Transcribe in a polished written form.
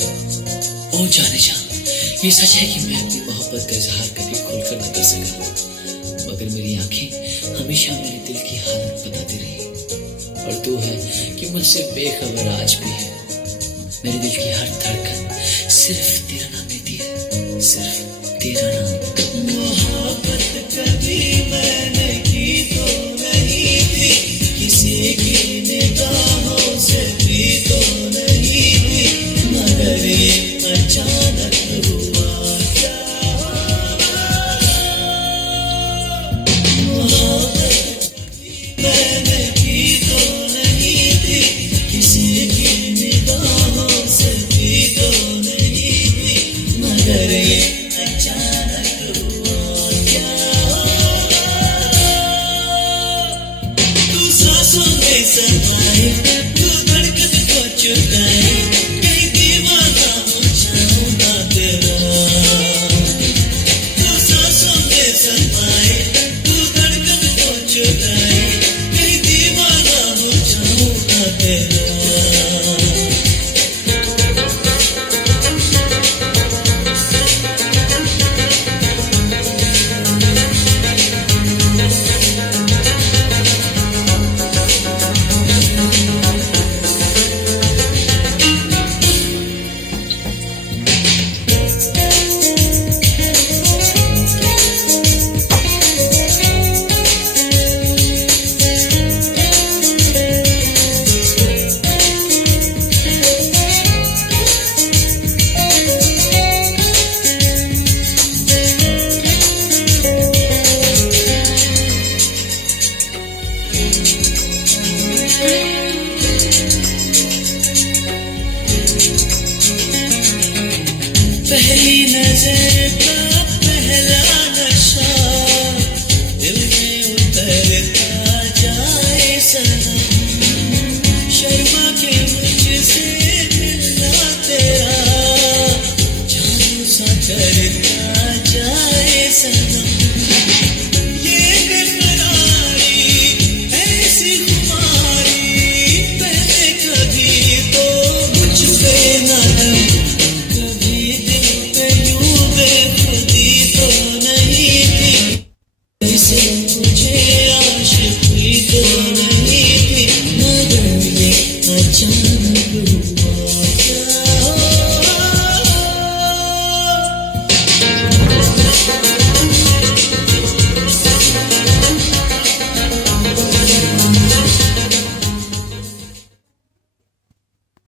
ओ जाने जा, ये सच है कि मैं अपनी मोहब्बत का इजहार कभी खुलकर न कर सका, मगर मेरी आंखें हमेशा मेरे दिल की हालत बताती रही। और तू है कि मुझसे बेखबर आज भी है। मेरे दिल की हर धड़कन सिर्फ तेरा नाम लेती है, सिर्फ तेरा नाम। मोहब्बत कभी मैंने की तो नहीं थी, किसी की निगाहों से भी तो नहीं थी, मगर ये अचानक हुआ क्या। मोहब्बत मैंने की तो नहीं थी, किसी की निगाहों से भी तो नहीं थी, मगर ये अचानक हुआ क्या। तू सांसों में समाए, तू धड़कन को चुराए, कहीं दीवाना हो जाऊं ना तेरा। तू सांसों में समाए, तू धड़कन को चुराए, कहीं दीवाना हो जाऊं ना तेरा। पहली नजर